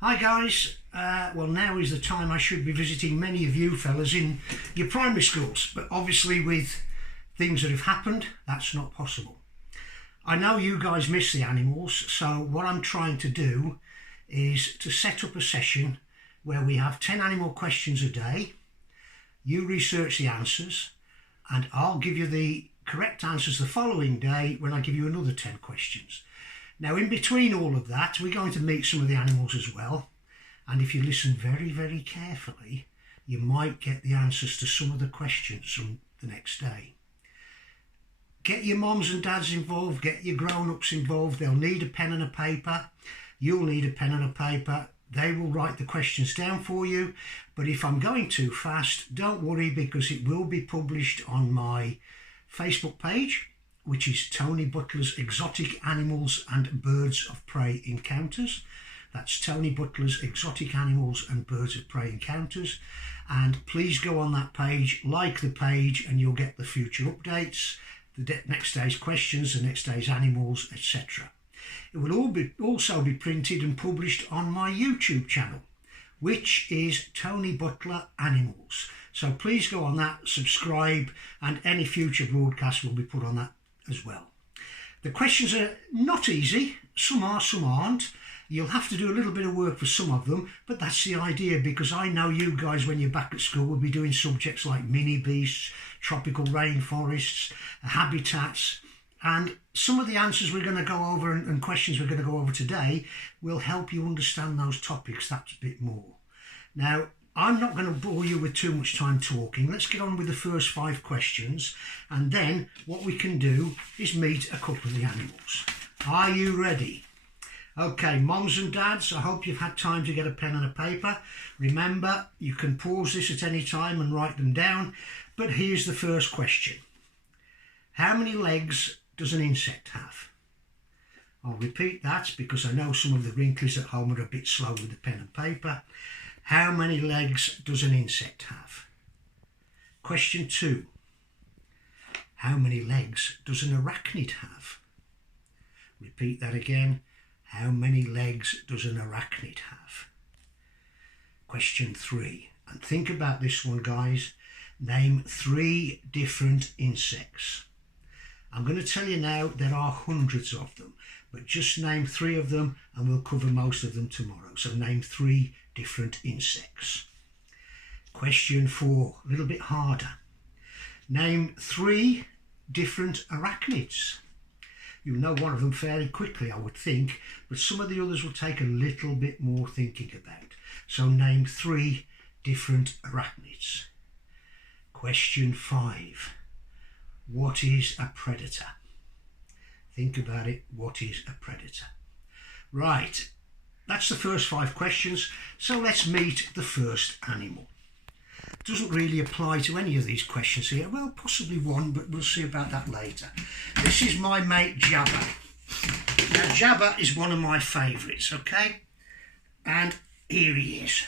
Hi guys, well now is the time I should be visiting many of you fellas in your primary schools, but obviously with things that have happened, that's not possible. I know you guys miss the animals, so what I'm trying to do is to set up a session where we have 10 animal questions a day. You research the answers and I'll give you the correct answers the following day when I give you another 10 questions. Now, in between all of that, we're going to meet some of the animals as well. And if you listen very, very carefully, you might get the answers to some of the questions from the next day. Get your moms and dads involved, get your grown-ups involved. They'll need a pen and a paper. You'll need a pen and a paper. They will write the questions down for you. But if I'm going too fast, don't worry, because it will be published on my Facebook page, which is Tony Butler's Exotic Animals and Birds of Prey Encounters. That's Tony Butler's Exotic Animals and Birds of Prey Encounters. And please go on that page, like the page, and you'll get the future updates, the next day's questions, the next day's animals, etc. It will also be printed and published on my YouTube channel, which is Tony Butler Animals. So please go on that, subscribe, and any future broadcasts will be put on that as well. The questions are not easy, some are, some aren't. You'll have to do a little bit of work for some of them, but that's the idea, because I know you guys, when you're back at school, will be doing subjects like mini beasts, tropical rainforests, habitats, and some of the answers we're going to go over and questions we're going to go over today will help you understand those topics that bit more. Now, I'm not going to bore you with too much time talking. Let's get on with the first 5 questions, and then what we can do is meet a couple of the animals. Are you ready? Okay, moms and dads, I hope you've had time to get a pen and a paper. Remember, you can pause this at any time and write them down, but here's the first question. How many legs does an insect have? I'll repeat that because I know some of the wrinklies at home are a bit slow with the pen and paper. How many legs does an insect have? Question 2. How many legs does an arachnid have? Repeat that again. How many legs does an arachnid have? Question 3. And think about this one, guys. Name 3 different insects. I'm going to tell you now there are hundreds of them, but just name 3 of them and we'll cover most of them tomorrow. So name 3 different insects. Question 4, a little bit harder. Name 3 different arachnids. You'll know one of them fairly quickly, I would think, but some of the others will take a little bit more thinking about. So name 3 different arachnids. Question 5. What is a predator? Think about it. What is a predator? Right. That's the first 5 questions, so let's meet the first animal. Doesn't really apply to any of these questions here. Well, possibly one, but we'll see about that later. This is my mate Jabba. Now, Jabba is one of my favourites, okay? And here he is.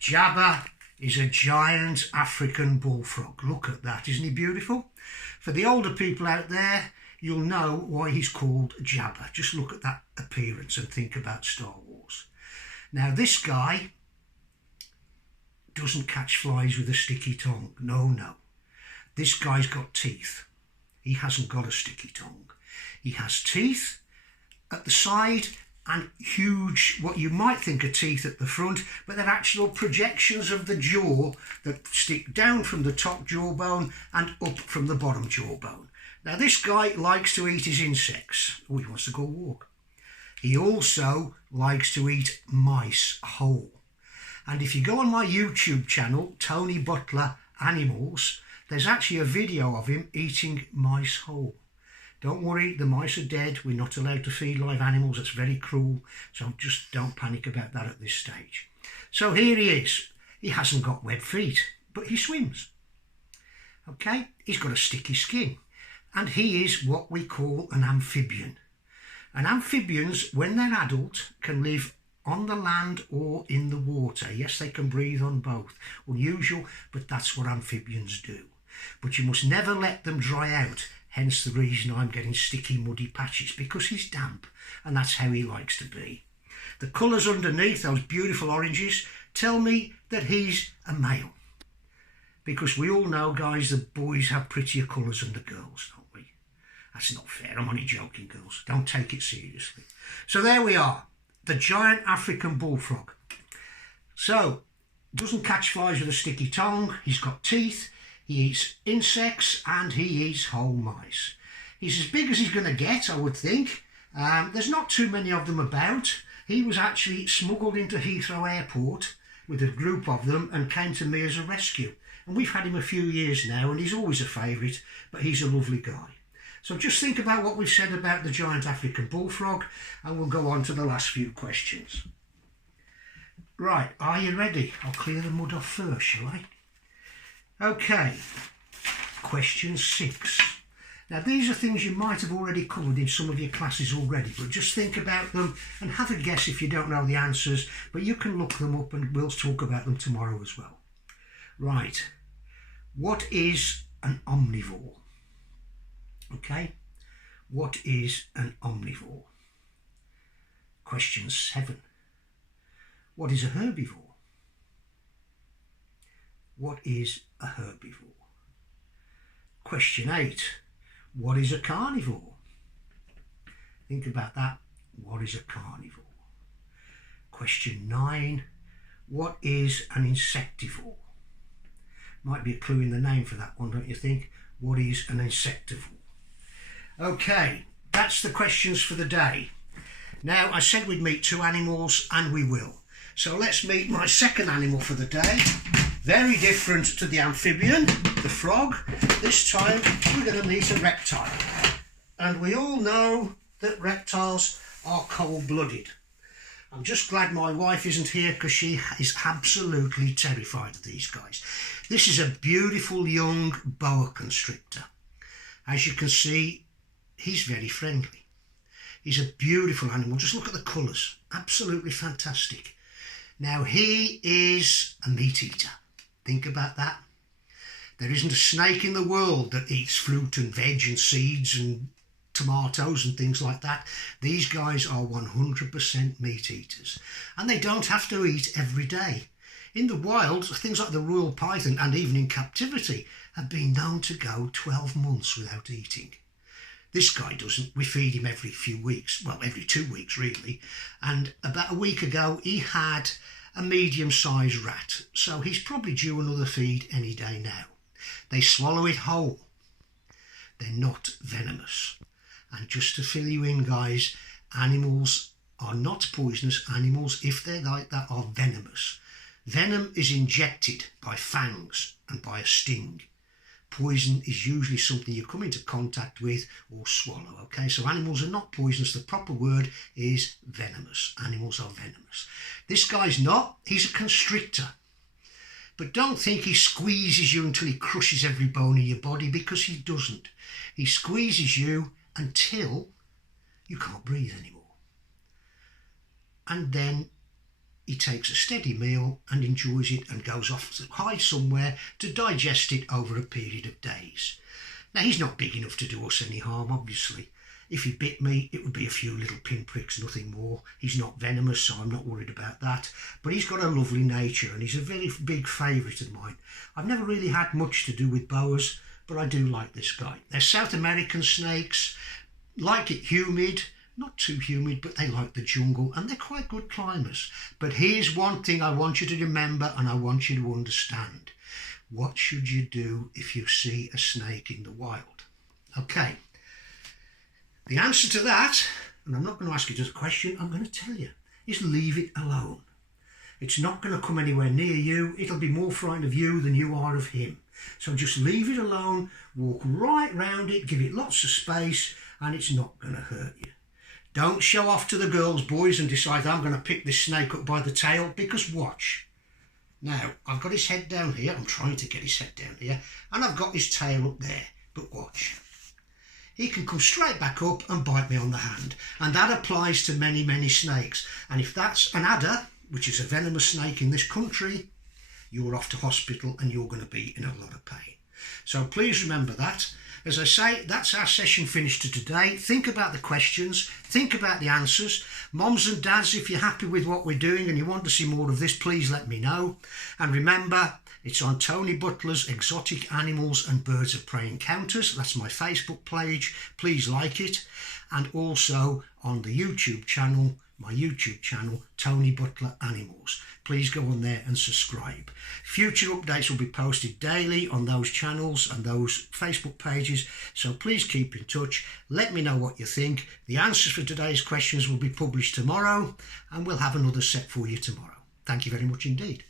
Jabba is a giant African bullfrog. Look at that, isn't he beautiful? For the older people out there, you'll know why he's called Jabba. Just look at that appearance and think about Star Wars. Now, this guy doesn't catch flies with a sticky tongue. No, no. This guy's got teeth. He hasn't got a sticky tongue. He has teeth at the side and huge, what you might think are teeth at the front, but they're actual projections of the jaw that stick down from the top jawbone and up from the bottom jawbone. Now, this guy likes to eat his insects. Oh, he wants to go walk. He also likes to eat mice whole. And if you go on my YouTube channel, Tony Butler Animals, there's actually a video of him eating mice whole. Don't worry, the mice are dead. We're not allowed to feed live animals. That's very cruel. So just don't panic about that at this stage. So here he is. He hasn't got web feet, but he swims. Okay, he's got a sticky skin. And he is what we call an amphibian. And amphibians, when they're adult, can live on the land or in the water. Yes, they can breathe on both. Unusual, but that's what amphibians do. But you must never let them dry out. Hence the reason I'm getting sticky, muddy patches, because he's damp, and that's how he likes to be. The colours underneath, those beautiful oranges, tell me that he's a male. Because we all know, guys, the boys have prettier colours than the girls, don't we? That's not fair. I'm only joking, girls. Don't take it seriously. So there we are. The giant African bullfrog. So, doesn't catch flies with a sticky tongue. He's got teeth. He eats insects and he eats whole mice. He's as big as he's going to get, I would think. There's not too many of them about. He was actually smuggled into Heathrow Airport with a group of them and came to me as a rescue. And we've had him a few years now, and he's always a favourite, but he's a lovely guy. So just think about what we've said about the giant African bullfrog, and we'll go on to the last few questions. Right, are you ready? I'll clear the mud off first, shall I? Okay, question 6. Now these are things you might have already covered in some of your classes already, but just think about them and have a guess if you don't know the answers, but you can look them up and we'll talk about them tomorrow as well. Right, what is an omnivore? Okay, what is an omnivore? Question 7. What is a herbivore? What is a herbivore? Question 8. What is a carnivore? Think about that. What is a carnivore? Question 9. What is an insectivore? Might be a clue in the name for that one, don't you think? What is an insectivore? Okay, that's the questions for the day. Now, I said we'd meet 2 animals, and we will. So let's meet my second animal for the day. Very different to the amphibian, the frog. This time, we're going to meet a reptile. And we all know that reptiles are cold-blooded. I'm just glad my wife isn't here because she is absolutely terrified of these guys. This is a beautiful young boa constrictor. As you can see, he's very friendly. He's a beautiful animal. Just look at the colours. Absolutely fantastic. Now, he is a meat eater. Think about that. There isn't a snake in the world that eats fruit and veg and seeds and tomatoes and things like that. These guys are 100% meat eaters. And they don't have to eat every day. In the wild, things like the royal python and even in captivity have been known to go 12 months without eating. This guy doesn't. We feed him every few weeks, well, every 2 weeks really. And about a week ago, he had a medium-sized rat, so he's probably due another feed any day now. They swallow it whole. They're not venomous. And just to fill you in, guys, animals are not poisonous. Animals, if they're like that, are venomous. Venom is injected by fangs and by a sting. Poison is usually something you come into contact with or swallow, okay? So animals are not poisonous. The proper word is venomous. Animals are venomous. This guy's not. He's a constrictor. But don't think he squeezes you until he crushes every bone in your body, because he doesn't. He squeezes you until you can't breathe anymore. And then he takes a steady meal and enjoys it and goes off to hide somewhere to digest it over a period of days. Now, he's not big enough to do us any harm, obviously. If he bit me, it would be a few little pinpricks, nothing more. He's not venomous, so I'm not worried about that. But he's got a lovely nature and he's a very big favourite of mine. I've never really had much to do with boas, but I do like this guy. They're South American snakes, like it humid. Not too humid, but they like the jungle and they're quite good climbers. But here's one thing I want you to remember and I want you to understand. What should you do if you see a snake in the wild? Okay, the answer to that, and I'm not going to ask you just a question, I'm going to tell you, is leave it alone. It's not going to come anywhere near you. It'll be more frightened of you than you are of him. So just leave it alone, walk right round it, give it lots of space, and it's not going to hurt you. Don't show off to the girls, boys, and decide I'm going to pick this snake up by the tail, because watch. Now, I've got his head down here. I'm trying to get his head down here. And I've got his tail up there. But watch. He can come straight back up and bite me on the hand. And that applies to many, many snakes. And if that's an adder, which is a venomous snake in this country, you're off to hospital and you're going to be in a lot of pain. So please remember that. As I say, that's our session finished for today. Think about the questions, think about the answers. Moms and dads, if you're happy with what we're doing and you want to see more of this, please let me know. And remember, it's on Tony Butler's Exotic Animals and Birds of Prey Encounters. That's my Facebook page. Please like it. And also on the YouTube channel, my YouTube channel, Tony Butler Animals. Please go on there and subscribe. Future updates will be posted daily on those channels and those Facebook pages, so please keep in touch. Let me know what you think. The answers for today's questions will be published tomorrow, and we'll have another set for you tomorrow. Thank you very much indeed.